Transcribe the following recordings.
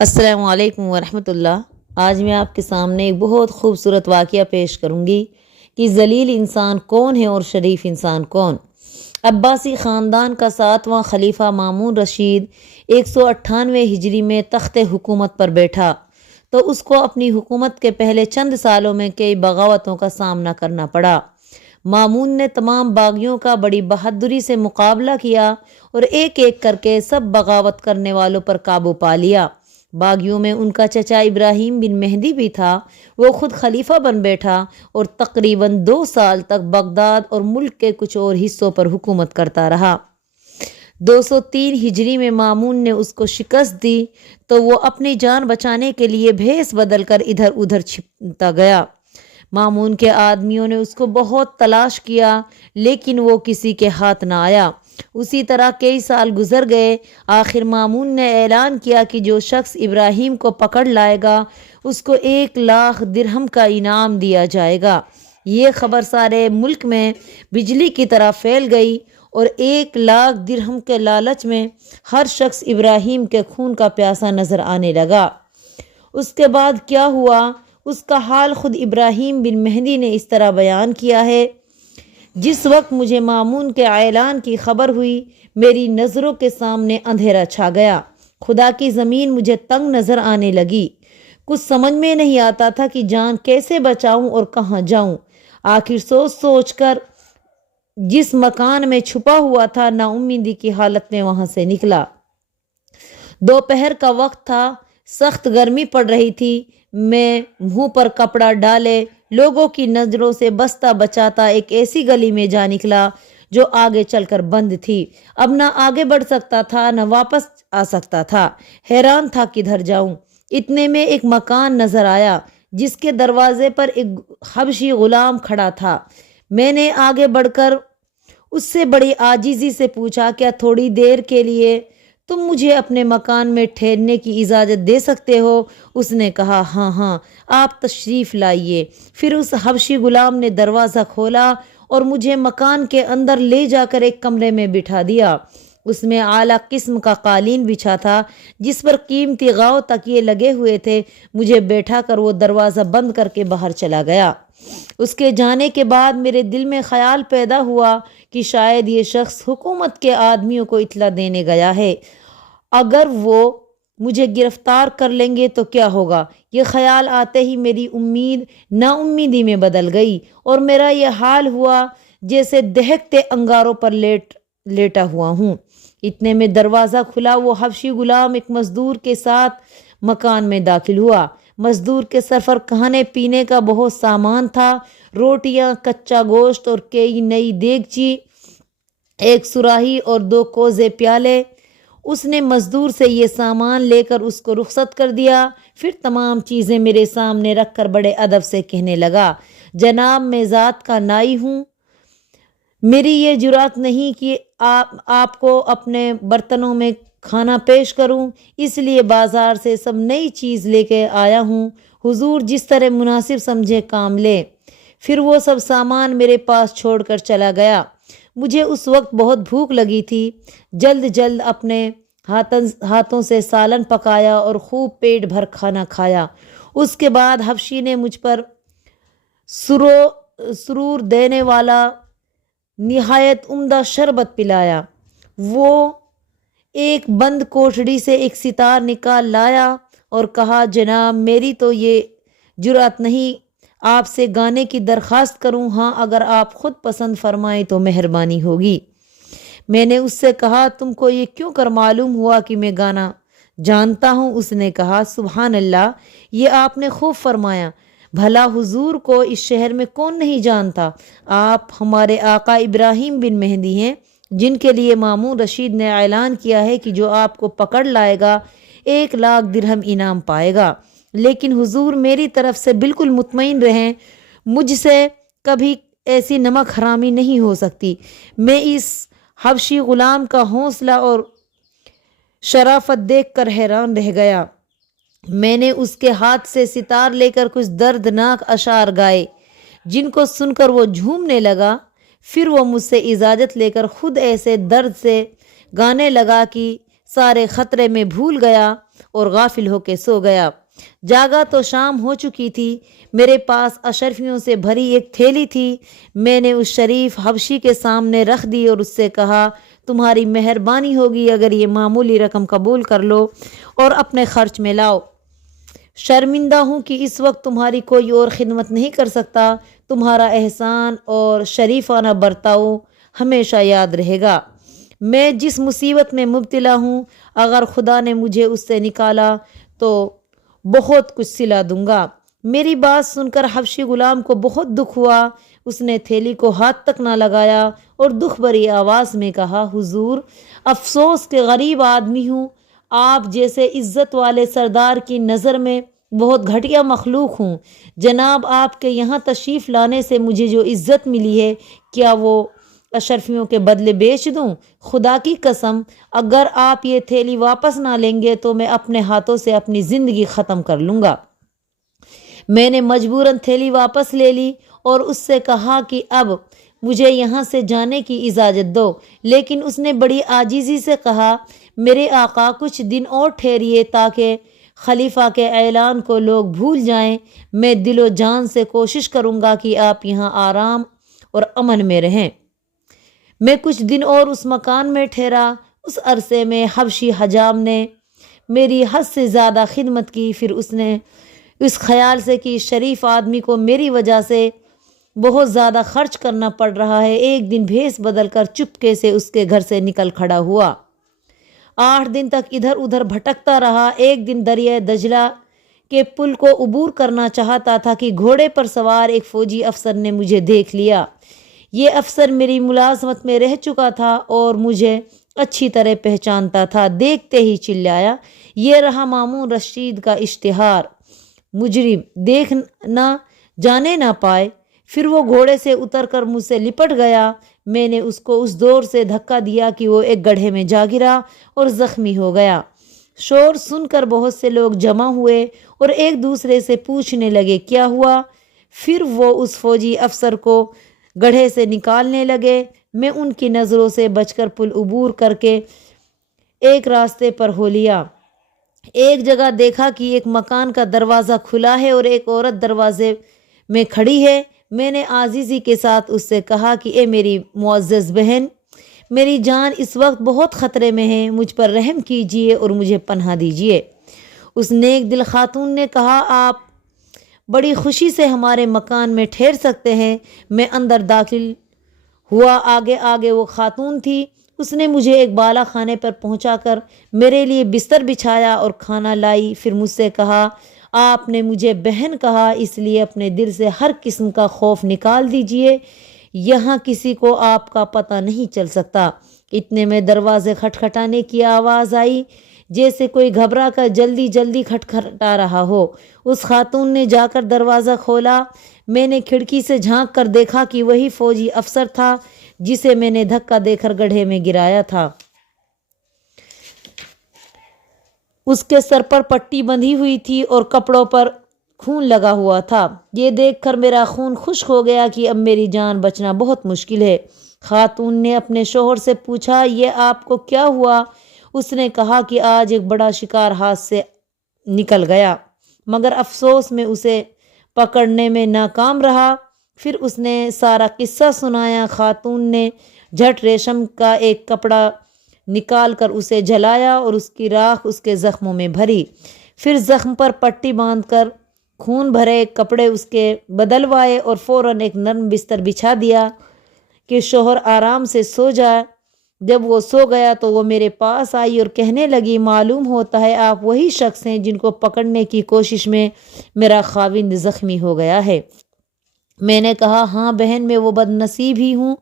السلام علیکم ورحمۃ اللہ۔ آج میں آپ کے سامنے ایک بہت خوبصورت واقعہ پیش کروں گی کہ ذلیل انسان کون ہے اور شریف انسان کون۔ عباسی خاندان کا 7واں خلیفہ مامون رشید 198 ہجری میں تخت حکومت پر بیٹھا تو اس کو اپنی حکومت کے پہلے چند سالوں میں کئی بغاوتوں کا سامنا کرنا پڑا۔ مامون نے تمام باغیوں کا بڑی بہادری سے مقابلہ کیا اور ایک ایک کر کے سب بغاوت کرنے والوں پر قابو پا لیا۔ باغیوں میں ان کا چچا ابراہیم بن مہدی بھی تھا۔ وہ خود خلیفہ بن بیٹھا اور تقریباً 2 سال تک بغداد اور ملک کے کچھ اور حصوں پر حکومت کرتا رہا۔ 203 ہجری میں مامون نے اس کو شکست دی تو وہ اپنی جان بچانے کے لیے بھیس بدل کر ادھر ادھر چھپتا گیا۔ مامون کے آدمیوں نے اس کو بہت تلاش کیا لیکن وہ کسی کے ہاتھ نہ آیا۔ اسی طرح کئی سال گزر گئے۔ آخر مامون نے اعلان کیا کہ جو شخص ابراہیم کو پکڑ لائے گا اس کو 1,00,000 درہم کا انعام دیا جائے گا۔ یہ خبر سارے ملک میں بجلی کی طرح پھیل گئی اور 1,00,000 درہم کے لالچ میں ہر شخص ابراہیم کے خون کا پیاسا نظر آنے لگا۔ اس کے بعد کیا ہوا اس کا حال خود ابراہیم بن مہدی نے اس طرح بیان کیا ہے: جس وقت مجھے مامون کے اعلان کی خبر ہوئی میری نظروں کے سامنے اندھیرا چھا گیا۔ خدا کی زمین مجھے تنگ نظر آنے لگی۔ کچھ سمجھ میں نہیں آتا تھا کہ جان کیسے بچاؤں اور کہاں جاؤں۔ آخر سوچ سوچ کر جس مکان میں چھپا ہوا تھا نا امیدی کی حالت میں وہاں سے نکلا۔ دوپہر کا وقت تھا، سخت گرمی پڑ رہی تھی۔ میں منہ پر کپڑا ڈالے لوگوں کی نظروں سے بچتا بچاتا ایک ایسی گلی میں جا نکلا جو آگے چل کر بند تھی۔ اب نہ آگے بڑھ سکتا تھا نہ واپس آ سکتا تھا۔ حیران تھا کدھر جاؤں۔ اتنے میں ایک مکان نظر آیا جس کے دروازے پر ایک حبشی غلام کھڑا تھا۔ میں نے آگے بڑھ کر اس سے بڑی عاجزی سے پوچھا، کیا تھوڑی دیر کے لیے تم مجھے اپنے مکان میں ٹھہرنے کی اجازت دے سکتے ہو؟ اس نے کہا، ہاں ہاں، آپ تشریف لائیے۔ پھر اس حبشی غلام نے دروازہ کھولا اور مجھے مکان کے اندر لے جا کر ایک کمرے میں بٹھا دیا۔ اس میں اعلیٰ قسم کا قالین بچھا تھا جس پر قیمتی گاؤ تکیے لگے ہوئے تھے۔ مجھے بیٹھا کر وہ دروازہ بند کر کے باہر چلا گیا۔ اس کے جانے کے بعد میرے دل میں خیال پیدا ہوا کہ شاید یہ شخص حکومت کے آدمیوں کو اطلاع دینے گیا ہے۔ اگر وہ مجھے گرفتار کر لیں گے تو کیا ہوگا؟ یہ خیال آتے ہی میری امید نا امیدی میں بدل گئی اور میرا یہ حال ہوا جیسے دہکتے انگاروں پر لیٹا ہوا ہوں۔ اتنے میں دروازہ کھلا۔ وہ حبشی غلام ایک مزدور کے ساتھ مکان میں داخل ہوا۔ مزدور کے سر پر کھانے پینے کا بہت سامان تھا، روٹیاں، کچا گوشت اور کئی نئی دیگچی، ایک سراہی اور 2 کوزے پیالے۔ اس نے مزدور سے یہ سامان لے کر اس کو رخصت کر دیا۔ پھر تمام چیزیں میرے سامنے رکھ کر بڑے ادب سے کہنے لگا، جناب میں ذات کا نائی ہوں، میری یہ جرات نہیں کہ آپ کو اپنے برتنوں میں کھانا پیش کروں، اس لیے بازار سے سب نئی چیز لے کے آیا ہوں، حضور جس طرح مناسب سمجھے کام لے۔ پھر وہ سب سامان میرے پاس چھوڑ کر چلا گیا۔ مجھے اس وقت بہت بھوک لگی تھی۔ جلد جلد اپنے ہاتھوں سے سالن پکایا اور خوب پیٹ بھر کھانا کھایا۔ اس کے بعد حبشی نے مجھ پر سرور دینے والا نہایت عمدہ شربت پلایا۔ وہ ایک بند کوٹڑی سے ایک ستار نکال لایا اور کہا، جناب میری تو یہ جرات نہیں آپ سے گانے کی درخواست کروں، ہاں اگر آپ خود پسند فرمائیں تو مہربانی ہوگی۔ میں نے اس سے کہا، تم کو یہ کیوں کر معلوم ہوا کہ میں گانا جانتا ہوں؟ اس نے کہا، سبحان اللہ، یہ آپ نے خوب فرمایا، بھلا حضور کو اس شہر میں کون نہیں جانتا؟ آپ ہمارے آقا ابراہیم بن مہدی ہیں جن کے لیے مامون رشید نے اعلان کیا ہے کہ جو آپ کو پکڑ لائے گا 1,00,000 درہم انعام پائے گا۔ لیکن حضور میری طرف سے بالکل مطمئن رہیں، مجھ سے کبھی ایسی نمک حرامی نہیں ہو سکتی۔ میں اس حبشی غلام کا حوصلہ اور شرافت دیکھ کر حیران رہ گیا۔ میں نے اس کے ہاتھ سے ستار لے کر کچھ دردناک اشعار گائے جن کو سن کر وہ جھومنے لگا۔ پھر وہ مجھ سے اجازت لے کر خود ایسے درد سے گانے لگا کہ سارے خطرے میں بھول گیا۔ اور غافل ہو کے سو گیا۔ جاگا تو شام ہو چکی تھی۔ میرے پاس اشرفیوں سے بھری ایک تھیلی تھی۔ میں نے اس شریف حبشی کے سامنے رکھ دی اور اس سے کہا، تمہاری مہربانی ہوگی اگر یہ معمولی رقم قبول کر لو اور اپنے خرچ میں لاؤ۔ شرمندہ ہوں کہ اس وقت تمہاری کوئی اور خدمت نہیں کر سکتا۔ تمہارا احسان اور شریفانہ برتاؤ ہمیشہ یاد رہے گا۔ میں جس مصیبت میں مبتلا ہوں، اگر خدا نے مجھے اس سے نکالا تو بہت کچھ سلا دوں گا۔ میری بات سن کر حبشی غلام کو بہت دکھ ہوا۔ اس نے تھیلی کو ہاتھ تک نہ لگایا اور دکھ بھری آواز میں کہا، حضور افسوس کہ غریب آدمی ہوں، آپ جیسے عزت والے سردار کی نظر میں بہت گھٹیا مخلوق ہوں۔ جناب آپ کے یہاں تشریف لانے سے مجھے جو عزت ملی ہے، کیا وہ اشرفیوں کے بدلے بیچ دوں؟ خدا کی قسم اگر آپ یہ تھیلی واپس نہ لیں گے تو میں اپنے ہاتھوں سے اپنی زندگی ختم کر لوں گا۔ میں نے مجبوراً تھیلی واپس لے لی اور اس سے کہا کہ اب مجھے یہاں سے جانے کی اجازت دو، لیکن اس نے بڑی عاجزی سے کہا، میرے آقا کچھ دن اور ٹھہریے تاکہ خلیفہ کے اعلان کو لوگ بھول جائیں۔ میں دل و جان سے کوشش کروں گا کہ آپ یہاں آرام اور امن میں رہیں۔ میں کچھ دن اور اس مکان میں ٹھہرا۔ اس عرصے میں حبشی حجام نے میری حد سے زیادہ خدمت کی۔ پھر اس نے اس خیال سے کہ شریف آدمی کو میری وجہ سے بہت زیادہ خرچ کرنا پڑ رہا ہے، ایک دن بھیس بدل کر چپکے سے اس کے گھر سے نکل کھڑا ہوا۔ 8 دن تک ادھر ادھر بھٹکتا رہا۔ ایک دن دریائے دجلہ کے پل کو عبور کرنا چاہتا تھا کہ گھوڑے پر سوار ایک فوجی افسر نے مجھے دیکھ لیا۔ یہ افسر میری ملازمت میں رہ چکا تھا اور مجھے اچھی طرح پہچانتا تھا۔ دیکھتے ہی چلایا، یہ رہا مامون رشید کا اشتہار، مجرم دیکھ نہ جانے نہ پائے۔ پھر وہ گھوڑے سے اتر کر مجھ سے لپٹ گیا۔ میں نے اس کو اس دور سے دھکا دیا کہ وہ ایک گڑھے میں جا گرا اور زخمی ہو گیا۔ شور سن کر بہت سے لوگ جمع ہوئے اور ایک دوسرے سے پوچھنے لگے کیا ہوا۔ پھر وہ اس فوجی افسر کو گڑھے سے نکالنے لگے۔ میں ان کی نظروں سے بچ کر پل عبور کر کے ایک راستے پر ہو لیا۔ ایک جگہ دیکھا کہ ایک مکان کا دروازہ کھلا ہے اور ایک عورت دروازے میں کھڑی ہے۔ میں نے عاجزی کے ساتھ اس سے کہا کہ اے میری معزز بہن، میری جان اس وقت بہت خطرے میں ہے، مجھ پر رحم کیجیے اور مجھے پناہ دیجیے۔ اس نیک دل خاتون نے کہا، آپ بڑی خوشی سے ہمارے مکان میں ٹھہر سکتے ہیں۔ میں اندر داخل ہوا۔ آگے آگے وہ خاتون تھی۔ اس نے مجھے ایک بالا خانے پر پہنچا کر میرے لیے بستر بچھایا اور کھانا لائی۔ پھر مجھ سے کہا، آپ نے مجھے بہن کہا، اس لیے اپنے دل سے ہر قسم کا خوف نکال دیجئے، یہاں کسی کو آپ کا پتہ نہیں چل سکتا۔ اتنے میں دروازے کھٹکھٹانے کی آواز آئی، جیسے کوئی گھبرا کر جلدی جلدی کھٹکھٹا رہا ہو۔ اس خاتون نے جا کر دروازہ کھولا۔ میں نے کھڑکی سے جھانک کر دیکھا کہ وہی فوجی افسر تھا جسے میں نے دھکا دے کر گڑھے میں گرایا تھا۔ اس کے سر پر پٹی بندھی ہوئی تھی اور کپڑوں پر خون لگا ہوا تھا۔ یہ دیکھ کر میرا خون خشک ہو گیا کہ اب میری جان بچنا بہت مشکل ہے۔ خاتون نے اپنے شوہر سے پوچھا، یہ آپ کو کیا ہوا؟ اس نے کہا کہ آج ایک بڑا شکار ہاتھ سے نکل گیا، مگر افسوس میں اسے پکڑنے میں ناکام رہا۔ پھر اس نے سارا قصہ سنایا۔ خاتون نے جھٹ ریشم کا ایک کپڑا نکال کر اسے جلایا اور اس کی راکھ اس کے زخموں میں بھری۔ پھر زخم پر پٹی باندھ کر خون بھرے کپڑے اس کے بدلوائے اور فوراً ایک نرم بستر بچھا دیا کہ شوہر آرام سے سو جائے۔ جب وہ سو گیا تو وہ میرے پاس آئی اور کہنے لگی، معلوم ہوتا ہے آپ وہی شخص ہیں جن کو پکڑنے کی کوشش میں میرا خاوند زخمی ہو گیا ہے۔ میں نے کہا، ہاں بہن، میں وہ بد نصیب ہی ہوں۔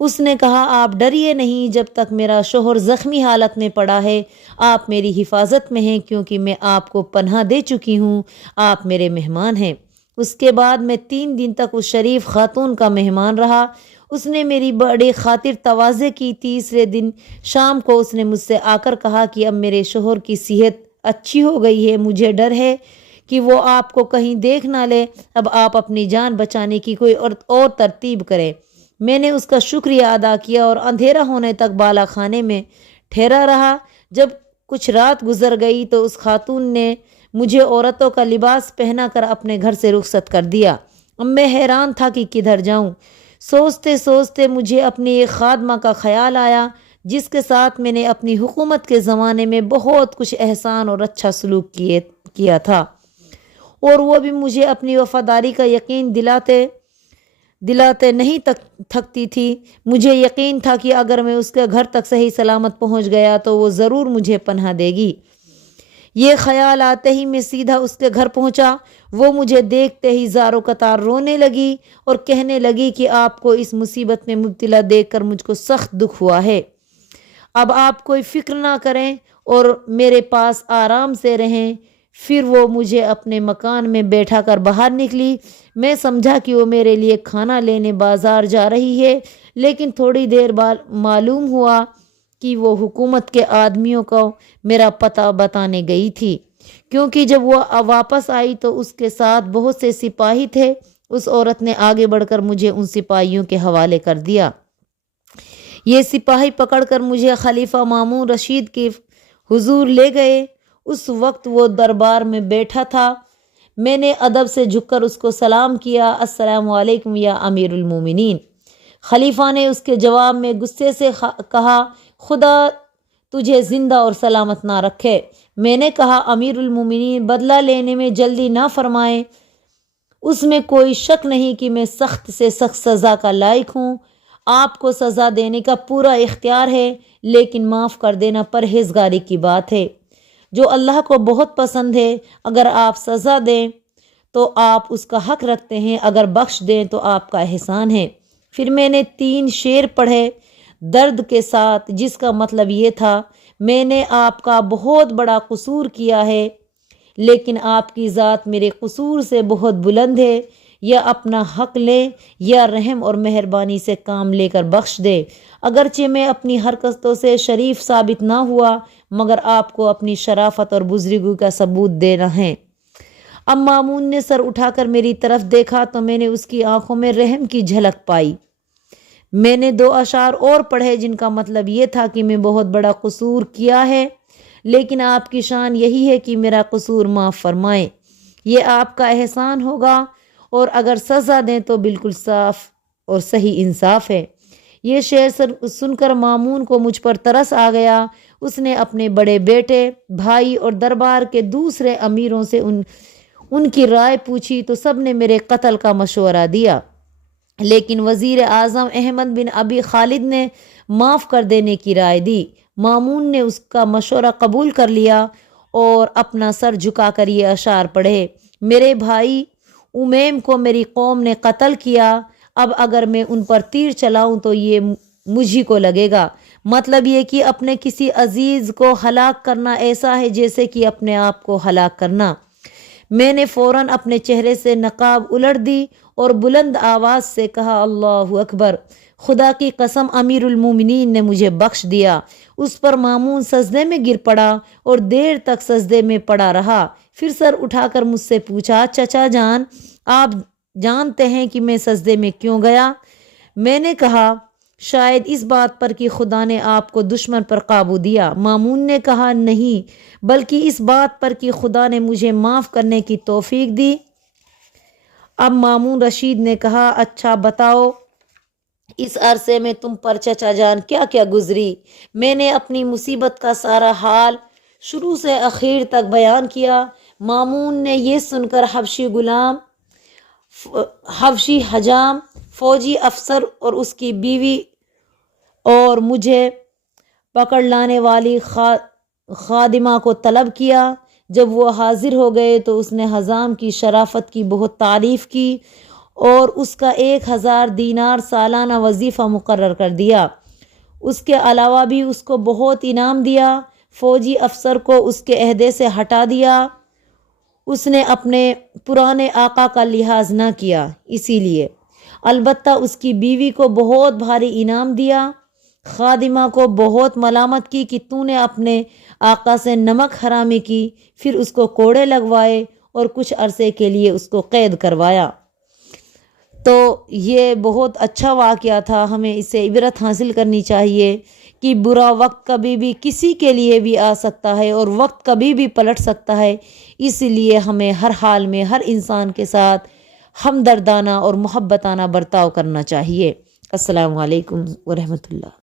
اس نے کہا، آپ ڈریے نہیں، جب تک میرا شوہر زخمی حالت میں پڑا ہے آپ میری حفاظت میں ہیں، کیونکہ میں آپ کو پناہ دے چکی ہوں، آپ میرے مہمان ہیں۔ اس کے بعد میں 3 دن تک اس شریف خاتون کا مہمان رہا۔ اس نے میری بڑی خاطر تواضع کی۔ تیسرے دن شام کو اس نے مجھ سے آ کر کہا کہ اب میرے شوہر کی صحت اچھی ہو گئی ہے، مجھے ڈر ہے کہ وہ آپ کو کہیں دیکھ نہ لے، اب آپ اپنی جان بچانے کی کوئی اور ترتیب کریں۔ میں نے اس کا شکریہ ادا کیا اور اندھیرا ہونے تک بالا خانے میں ٹھہرا رہا۔ جب کچھ رات گزر گئی تو اس خاتون نے مجھے عورتوں کا لباس پہنا کر اپنے گھر سے رخصت کر دیا۔ اب میں حیران تھا کہ کدھر جاؤں۔ سوچتے سوچتے مجھے اپنی ایک خادمہ کا خیال آیا جس کے ساتھ میں نے اپنی حکومت کے زمانے میں بہت کچھ احسان اور اچھا سلوک کیا تھا، اور وہ بھی مجھے اپنی وفاداری کا یقین دلاتے نہیں تھکتی تھی۔ مجھے یقین تھا کہ اگر میں اس کے گھر تک صحیح سلامت پہنچ گیا تو وہ ضرور مجھے پناہ دے گی۔ یہ خیال آتے ہی میں سیدھا اس کے گھر پہنچا۔ وہ مجھے دیکھتے ہی زاروں قطار رونے لگی اور کہنے لگی کہ آپ کو اس مصیبت میں مبتلا دیکھ کر مجھ کو سخت دکھ ہوا ہے۔ اب آپ کوئی فکر نہ کریں اور میرے پاس آرام سے رہیں۔ پھر وہ مجھے اپنے مکان میں بیٹھا کر باہر نکلی۔ میں سمجھا کہ وہ میرے لیے کھانا لینے بازار جا رہی ہے، لیکن تھوڑی دیر بعد معلوم ہوا کہ وہ حکومت کے آدمیوں کو میرا پتہ بتانے گئی تھی، کیونکہ جب وہ واپس آئی تو اس کے ساتھ بہت سے سپاہی تھے۔ اس عورت نے آگے بڑھ کر مجھے ان سپاہیوں کے حوالے کر دیا۔ یہ سپاہی پکڑ کر مجھے خلیفہ مامون رشید کے حضور لے گئے۔ اس وقت وہ دربار میں بیٹھا تھا۔ میں نے ادب سے جھک کر اس کو سلام کیا، السلام علیکم یا امیر المومنین۔ خلیفہ نے اس کے جواب میں غصے سے کہا، خدا تجھے زندہ اور سلامت نہ رکھے۔ میں نے کہا، امیر المومنین بدلہ لینے میں جلدی نہ فرمائیں، اس میں کوئی شک نہیں کہ میں سخت سے سخت سزا کا لائق ہوں۔ آپ کو سزا دینے کا پورا اختیار ہے، لیکن معاف کر دینا پرہیزگاری کی بات ہے، جو اللہ کو بہت پسند ہے۔ اگر آپ سزا دیں تو آپ اس کا حق رکھتے ہیں، اگر بخش دیں تو آپ کا احسان ہے۔ پھر میں نے 3 شعر پڑھے درد کے ساتھ، جس کا مطلب یہ تھا، میں نے آپ کا بہت بڑا قصور کیا ہے، لیکن آپ کی ذات میرے قصور سے بہت بلند ہے۔ یا اپنا حق لیں یا رحم اور مہربانی سے کام لے کر بخش دے۔ اگرچہ میں اپنی حرکتوں سے شریف ثابت نہ ہوا، مگر آپ کو اپنی شرافت اور بزرگی کا ثبوت دینا ہے۔ اب مامون نے سر اٹھا کر میری طرف دیکھا تو میں نے اس کی آنکھوں میں رحم کی جھلک پائی۔ میں نے 2 اشعار اور پڑھے جن کا مطلب یہ تھا کہ میں بہت بڑا قصور کیا ہے، لیکن آپ کی شان یہی ہے کہ میرا قصور معاف فرمائیں، یہ آپ کا احسان ہوگا، اور اگر سزا دیں تو بالکل صاف اور صحیح انصاف ہے۔ یہ شعر سن کر مامون کو مجھ پر ترس آ گیا۔ اس نے اپنے بڑے بیٹے، بھائی اور دربار کے دوسرے امیروں سے ان کی رائے پوچھی تو سب نے میرے قتل کا مشورہ دیا، لیکن وزیر اعظم احمد بن ابی خالد نے معاف کر دینے کی رائے دی۔ مامون نے اس کا مشورہ قبول کر لیا اور اپنا سر جھکا کر یہ اشعار پڑھے، میرے بھائی امیم کو میری قوم نے قتل کیا، اب اگر میں ان پر تیر چلاؤں تو یہ مجھی کو لگے گا۔ مطلب یہ کہ اپنے کسی عزیز کو ہلاک کرنا ایسا ہے جیسے کہ اپنے آپ کو ہلاک کرنا۔ میں نے فوراً اپنے چہرے سے نقاب الٹ دی اور بلند آواز سے کہا، اللہ اکبر، خدا کی قسم امیر المومنین نے مجھے بخش دیا۔ اس پر مامون سجدے میں گر پڑا اور دیر تک سجدے میں پڑا رہا، پھر سر اٹھا کر مجھ سے پوچھا، چچا جان آپ جانتے ہیں کہ میں سجدے میں کیوں گیا؟ میں نے کہا، شاید اس بات پر کہ خدا نے آپ کو دشمن پر قابو دیا۔ مامون نے کہا، نہیں، بلکہ اس بات پر کہ خدا نے مجھے معاف کرنے کی توفیق دی۔ اب مامون رشید نے کہا، اچھا بتاؤ، اس عرصے میں تم پر چچا جان کیا کیا گزری؟ میں نے اپنی مصیبت کا سارا حال شروع سے اخیر تک بیان کیا۔ مامون نے یہ سن کر حبشی حجام، فوجی افسر اور اس کی بیوی اور مجھے پکڑ لانے والی خادمہ کو طلب کیا۔ جب وہ حاضر ہو گئے تو اس نے حجام کی شرافت کی بہت تعریف کی اور اس کا 1000 دینار سالانہ وظیفہ مقرر کر دیا۔ اس کے علاوہ بھی اس کو بہت انعام دیا۔ فوجی افسر کو اس کے عہدے سے ہٹا دیا۔ اس نے اپنے پرانے آقا کا لحاظ نہ کیا، اسی لیے۔ البتہ اس کی بیوی کو بہت بھاری انعام دیا۔ خادمہ کو بہت ملامت کی کہ تو نے اپنے آقا سے نمک حرامی کی، پھر اس کو کوڑے لگوائے اور کچھ عرصے کے لیے اس کو قید کروایا۔ تو یہ بہت اچھا واقعہ تھا، ہمیں اس سے عبرت حاصل کرنی چاہیے کہ برا وقت کبھی بھی کسی کے لیے بھی آ سکتا ہے اور وقت کبھی بھی پلٹ سکتا ہے، اس لیے ہمیں ہر حال میں ہر انسان کے ساتھ ہمدردانہ اور محبتانہ برتاؤ کرنا چاہیے۔ السلام علیکم ورحمۃ اللہ۔